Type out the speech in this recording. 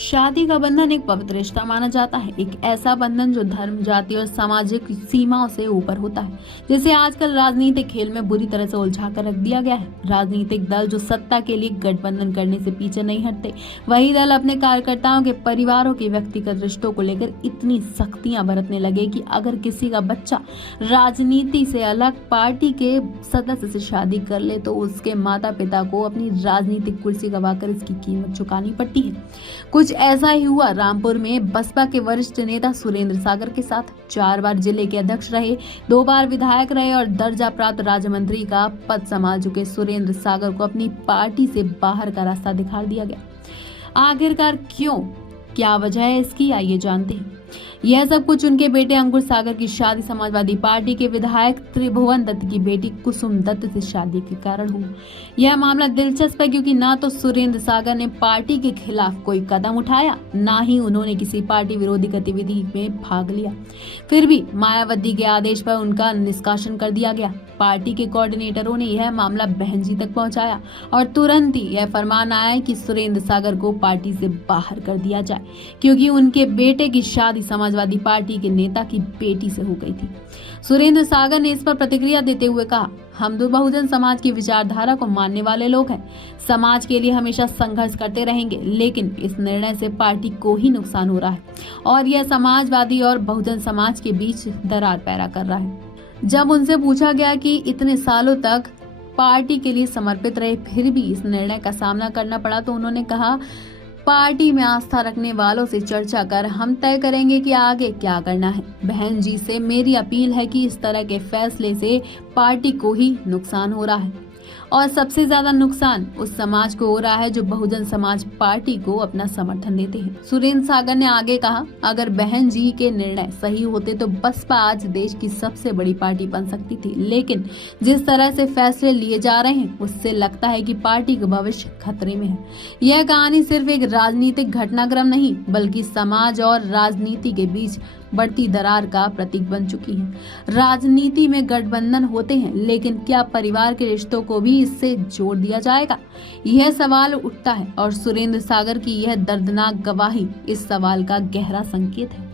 शादी का बंधन एक पवित्र रिश्ता माना जाता है, एक ऐसा बंधन जो धर्म, जाति और सामाजिक सीमाओं से ऊपर होता है, जिसे आजकल राजनीतिक खेल में बुरी तरह से उलझा कर रख दिया गया है। राजनीतिक दल जो सत्ता के लिए गठबंधन करने से पीछे नहीं हटते, वही दल अपने कार्यकर्ताओं के परिवारों के व्यक्तिगत रिश्तों को लेकर इतनी सख्तियां बरतने लगे कि अगर किसी का बच्चा राजनीति से अलग पार्टी के सदस्य से शादी कर ले तो उसके माता पिता को अपनी राजनीतिक कुर्सी गवाकर इसकी कीमत चुकानी पड़ती है। कुछ ऐसा ही हुआ रामपुर में बसपा के वरिष्ठ नेता सुरेंद्र सागर के साथ। 4 बार जिले के अध्यक्ष रहे, 2 बार विधायक रहे और दर्जा प्राप्त राज्य मंत्री का पद संभाल चुके सुरेंद्र सागर को अपनी पार्टी से बाहर का रास्ता दिखा दिया गया। आखिरकार क्यों, क्या वजह है इसकी, आइए जानते हैं। यह सब कुछ उनके बेटे अंकुर सागर की शादी समाजवादी पार्टी के विधायक त्रिभुवन दत्त की बेटी कुसुम दत्त से शादी के कारण हुआ। यह मामला दिलचस्प है क्योंकि ना तो सुरेंद्र सागर ने पार्टी के खिलाफ कोई कदम उठाया, ना ही उन्होंने किसी पार्टी विरोधी गतिविधि में भाग लिया। फिर भी मायावती के आदेश पर उनका निष्कासन कर दिया गया। पार्टी के कोऑर्डिनेटरों ने यह मामला बहन जी तक पहुंचाया और तुरंत ही यह फरमान आया कि सुरेंद्र सागर को पार्टी से बाहर कर दिया जाए क्योंकि उनके बेटे की शादी समाजवादी पार्टी के नेता की बेटी से हो गई थी। सुरेंद्र सागर ने इस पर प्रतिक्रिया देते हुए कहा, हम तो बहुजन समाज की विचारधारा को मानने वाले लोग हैं, समाज के लिए हमेशा संघर्ष करते रहेंगे, लेकिन इस निर्णय से पार्टी को ही नुकसान हो रहा है और यह समाजवादी और बहुजन समाज के बीच दरार पैदा कर रहा है। जब उनसे पूछा गया कि इतने सालों तक पार्टी के लिए समर्पित रहे फिर भी इस निर्णय का सामना करना पड़ा, तो उन्होंने कहा, पार्टी में आस्था रखने वालों से चर्चा कर हम तय करेंगे कि आगे क्या करना है। बहन जी से मेरी अपील है कि इस तरह के फैसले से पार्टी को ही नुकसान हो रहा है और सबसे ज्यादा नुकसान उस समाज को हो रहा है जो बहुजन समाज पार्टी को अपना समर्थन देते हैं। सुरेंद्र सागर ने आगे कहा, अगर बहन जी के निर्णय सही होते तो बसपा आज देश की सबसे बड़ी पार्टी बन सकती थी, लेकिन जिस तरह से फैसले लिए जा रहे हैं उससे लगता है कि पार्टी का भविष्य खतरे में है। यह कहानी सिर्फ एक राजनीतिक घटनाक्रम नहीं बल्कि समाज और राजनीति के बीच बढ़ती दरार का प्रतीक बन चुकी है। राजनीति में गठबंधन होते हैं, लेकिन क्या परिवार के रिश्तों को भी इससे जोड़ दिया जाएगा? यह सवाल उठता है और सुरेंद्र सागर की यह दर्दनाक गवाही इस सवाल का गहरा संकेत है।